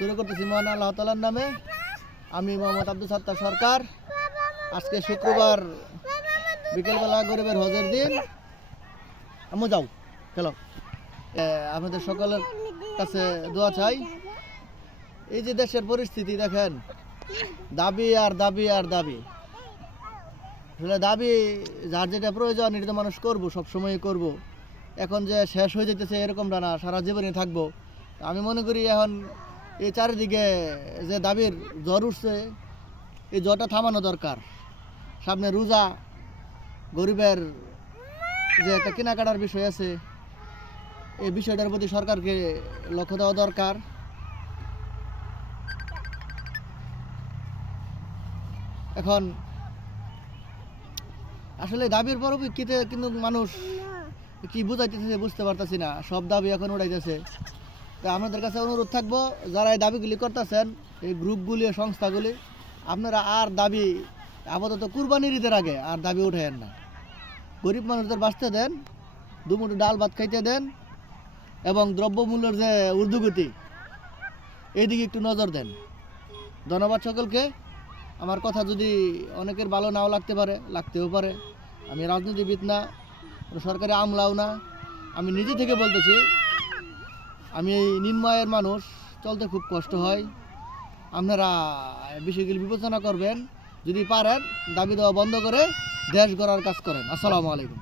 শুরু করতেছি মহান আল্লাহ তাআলার নামে। আমি মোহাম্মদ আব্দুল সাত্তার সরকার। আজকে শুক্রবার বিকেলবেলা গরিবের হজের দিন। আম্মু যাও চলো। আপনাদের সকলের কাছে দোয়া চাই। এই যে দেশের পরিস্থিতি দেখেন, দাবি আর দাবি আর দাবি। আসলে দাবি যার যেটা প্রয়োজন এটা তো মানুষ করবো, সবসময় করব। এখন যে শেষ হয়ে যেতেছে এরকমটা না, সারা জীবনই থাকবো। আমি মনে করি এখন এই চারিদিকে যে দাবির জ্বর উঠছে, এই জ্বরটা থামানো দরকার। সামনে রোজা, গরিবের যে একটা কেনাকাটার বিষয় আছে, এই বিষয়টার প্রতি সরকারকে লক্ষ্য দেওয়া দরকার। এখন আসলে দাবির পরিপ্রেক্ষিতে কিন্তু মানুষ কি বুঝাইতেছে বুঝতে পারতেছি না, সব দাবি এখন উঠাইতেছে। তা আপনাদের কাছে অনুরোধ থাকবো, যারা এই দাবিগুলি করতেছেন, এই গ্রুপগুলি সংস্থাগুলি, আপনারা আর দাবি আপাতত কুরবানির ঈদের আগে আর দাবি উঠায়েন না। গরিব মানুষদের বাঁচতে দেন, দুমুঠো ডাল ভাত খাইতে দেন, এবং দ্রব্যমূল্যের যে ঊর্ধ্বগতি এইদিকে একটু নজর দেন। ধন্যবাদ সকলকে। আমার কথা যদি অনেকের ভালো নাও লাগতে পারে, লাগতেও পারে। আমি রাজনীতিবিদ না, সরকারি আমলাও না। আমি নিজে থেকে বলতেছি, আমি এই নিম্ন আয়ের মানুষ, চলতে খুব কষ্ট হয়। আপনারা বিষয়গুলি বিবেচনা করবেন। যদি পারেন দাবি দেওয়া বন্ধ করে দেশ গড়ার কাজ করেন। আসসালামু আলাইকুম।